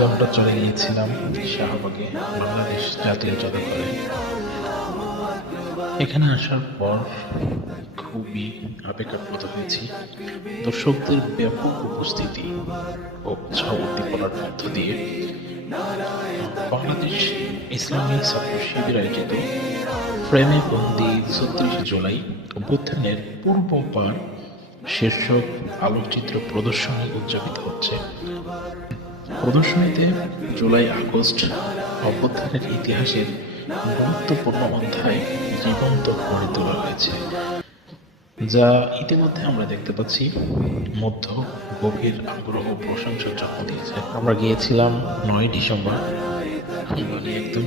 যে আমরা চলে গিয়েছিলাম শাহবাগে বাংলাদেশ জাতীয় জাদুঘরে। এখানে আসার পর খুবই আবেগ আপ্লুত হয়েছি। দর্শকদের ব্যাপক উপস্থিতি ও উৎসাহ উদ্দীপনার মধ্য দিয়ে বাংলাদেশ ইসলামী ছাত্র শিবির আয়োজিত ফ্রেমে বন্দি ৩৬ জুলাই অভ্যুত্থানের পূর্বপার শীর্ষক আলোকচিত্র প্রদর্শনী উদযাপিত হচ্ছে। প্রদর্শনীতে জুলাই আগস্ট অভ্যুত্থানের ইতিহাসের গুরুত্বপূর্ণ অধ্যায় জীবন্ত করে তোলা হয়েছে, যা ইতিমধ্যে আমরা দেখতে পাচ্ছি মধ্য গভীর আগ্রহ ও প্রশংসার জন্ম দিয়েছে। আমরা গিয়েছিলাম ৯ ডিসেম্বর, মানে একদম